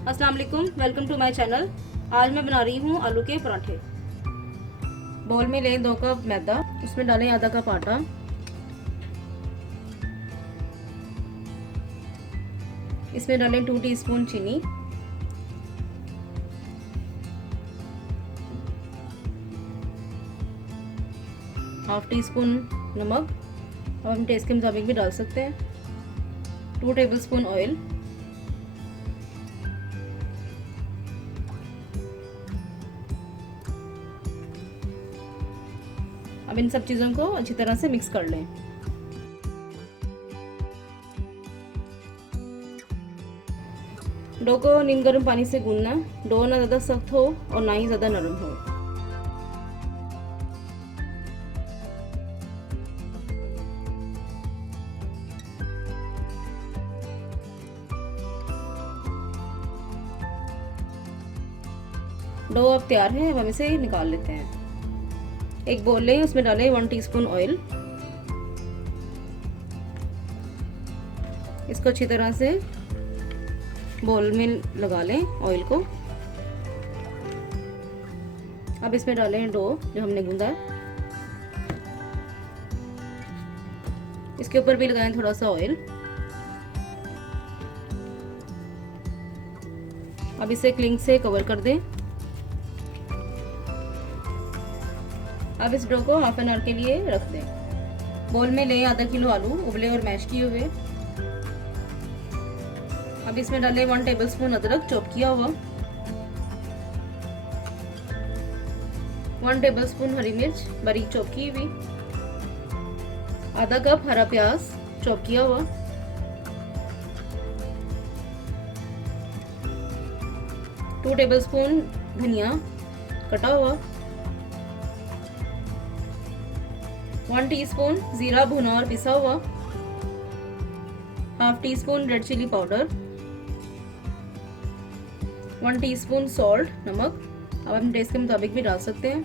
अस्सलाम वालेकुम, welcome to my channel. आज मैं बना रही हूँ आलू के पराठे। बाउल में लें 2 कप मैदा, उसमें डालें आधा कप आटा, इसमें डालें 2 टीस्पून चीनी, हाफ टी स्पून नमक और हम टेस्ट के मुताबिक भी डाल सकते हैं, 2 टेबलस्पून ऑयल, अब इन सब चीज़ों को अच्छी तरह से मिक्स कर लें। डो को नीम गर्म पानी से गूंदना। डो ना ज़्यादा सख्त हो और ना ही ज़्यादा नरम हो। डो अब तैयार है, अब हम इसे निकाल लेते हैं। एक बोल लें, उसमें डालें 1 टीस्पून ऑयल, इसको अच्छी तरह से बोल में लगा लें ऑयल को। अब इसमें डालें डो जो हमने गूंदा है, इसके ऊपर भी लगाएं थोड़ा सा ऑयल। अब इसे क्लिंग से कवर कर दें। अब इस डो को हाफ एन आवर के लिए रख दें। बोल में लें आधा किलो आलू उबले और मैश किए हुए। अब इसमें डालें 1 टेबलस्पून अदरक चॉप किया हुआ, 1 टेबलस्पून हरी मिर्च बारीक चॉप की हुई, आधा कप हरा प्याज चॉप किया हुआ, 2 टेबलस्पून धनिया कटा हुआ, 1 टीस्पून जीरा भुना और पिसा हुआ, half teaspoon red chilli powder, 1 teaspoon salt नमक, अब हम टेस्ट के मुताबिक भी डाल सकते हैं,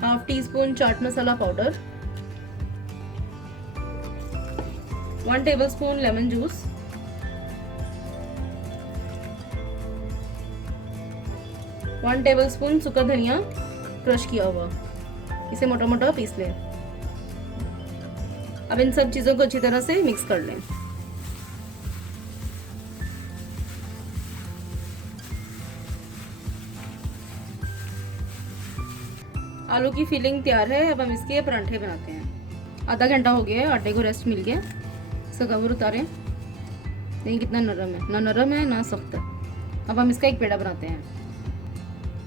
half teaspoon chaat masala powder, 1 tablespoon lemon juice, 1 tablespoon सूखा धनिया क्रश किया हुआ, इसे मोटा मोटा पीस लें। अब इन सब चीज़ों को अच्छी तरह से मिक्स कर लें। आलू की फिलिंग तैयार है, अब हम इसके परांठे बनाते हैं। आधा घंटा हो गया है, आटे को रेस्ट मिल गया। इसका कवर उतारें, देखिए कितना नरम है, ना नरम है ना सख्त है। अब हम इसका एक पेड़ा बनाते हैं।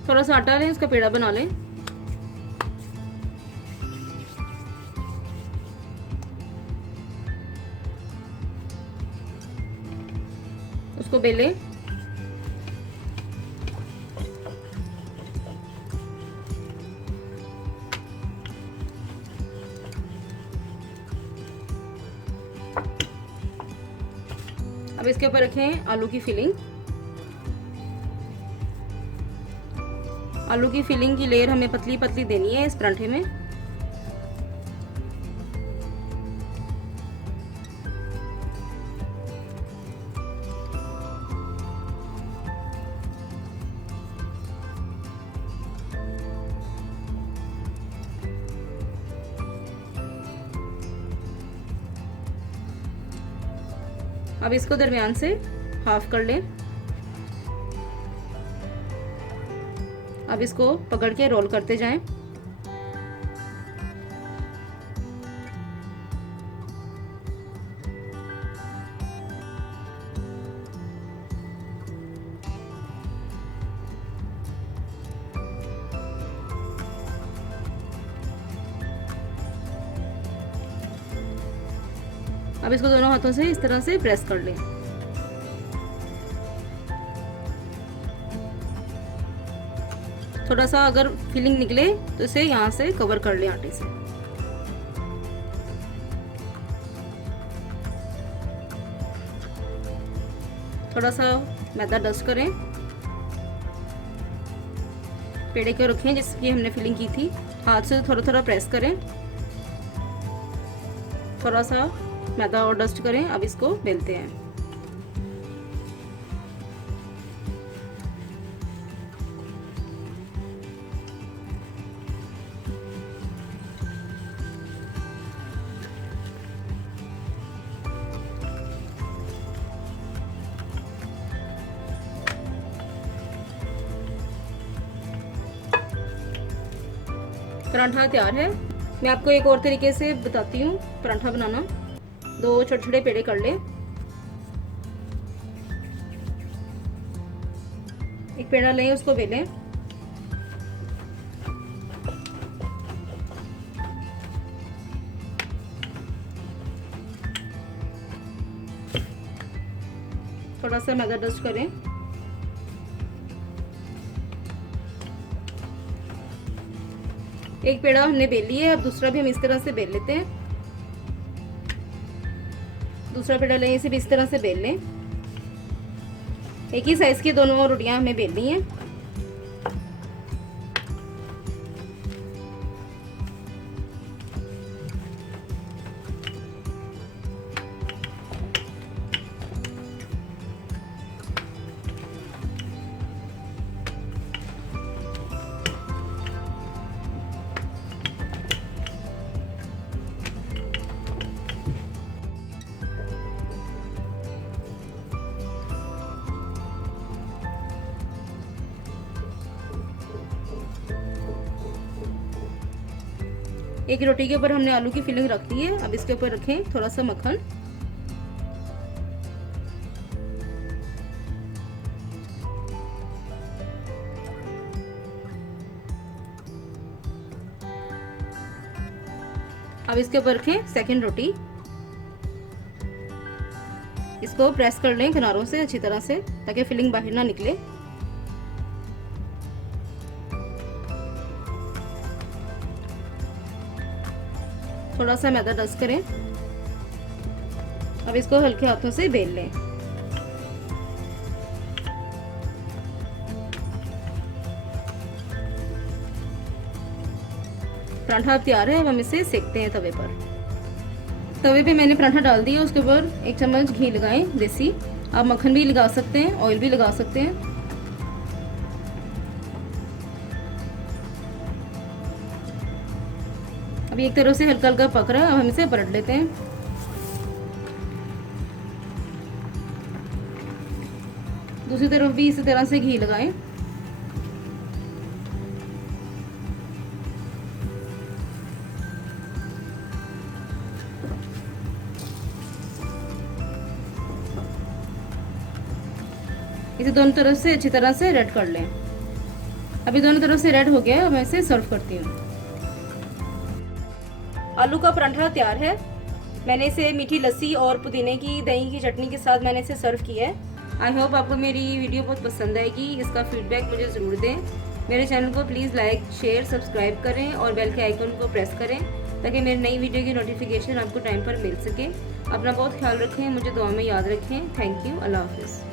थोड़ा सा आटा लें, उसका पेड़ा बना लें। उसको बेलें, अब इसके ऊपर रखें आलू की फिलिंग। आलू की फिलिंग की लेयर हमें पतली पतली देनी है इस परांठे में। अब इसको दरमियान से हाफ कर लें। अब इसको पकड़ के रोल करते जाएं। अब इसको दोनों हाथों से इस तरह से प्रेस कर लें। थोड़ा सा अगर फिलिंग निकले तो इसे यहाँ से कवर कर लें आटे से। थोड़ा सा मैदा डस्ट करें, पेड़े को रखें जिसकी हमने फिलिंग की थी, हाथ से थोड़ा थोड़ा प्रेस करें, थोड़ा सा मैदा और डस्ट करें। अब इसको बेलते हैं। पराठा तैयार है। मैं आपको एक और तरीके से बताती हूँ पराठा बनाना। 2 छोटे छोटे पेड़े कर लें। एक पेड़ा लें, उसको बेलें। थोड़ा सा मैदा डस्ट करें। एक पेड़ा हमने बेल लिया है, अब दूसरा भी हम इस तरह से बेल लेते हैं। दूसरा पेड़ा लें, इसे भी इस तरह से बेल लें। एक ही साइज की दोनों रोटियां हमें बेलनी है। एक रोटी के ऊपर हमने आलू की फिलिंग रख दी है। अब इसके ऊपर रखें थोड़ा सा मक्खन। अब इसके ऊपर रखें सेकंड रोटी। इसको प्रेस कर लें किनारों से अच्छी तरह से, ताकि फिलिंग बाहर ना निकले। थोड़ा सा मैदा डस्ट करें। अब इसको हल्के हाथों से बेल लें। पराठा अब तैयार है। अब हम इसे सेकते हैं तवे पर। तवे पे मैंने पराठा डाल दिया, उसके ऊपर 1 चम्मच घी लगाएं देसी। आप मक्खन भी लगा सकते हैं, ऑयल भी लगा सकते हैं। अभी एक तरफ से हल्का हल्का पक रहा है, अब हम इसे पलट लेते हैं। दूसरी तरफ भी इसी तरह से घी लगाएं। इसे दोनों तरफ से अच्छी तरह से रेड कर लें। अभी दोनों तरफ से रेड हो गया है, अब मैं इसे सर्व करती हूँ। आलू का पराठा तैयार है। मैंने इसे मीठी लस्सी और पुदीने की दही की चटनी के साथ मैंने इसे सर्व किया है। आई होप आपको मेरी वीडियो बहुत पसंद आएगी। इसका फीडबैक मुझे ज़रूर दें। मेरे चैनल को प्लीज़ लाइक, शेयर, सब्सक्राइब करें और बेल के आइकन को प्रेस करें, ताकि मेरी नई वीडियो की नोटिफिकेशन आपको टाइम पर मिल सके। अपना बहुत ख्याल रखें, मुझे दुआ में याद रखें। Thank you. अल्लाह हाफिज़।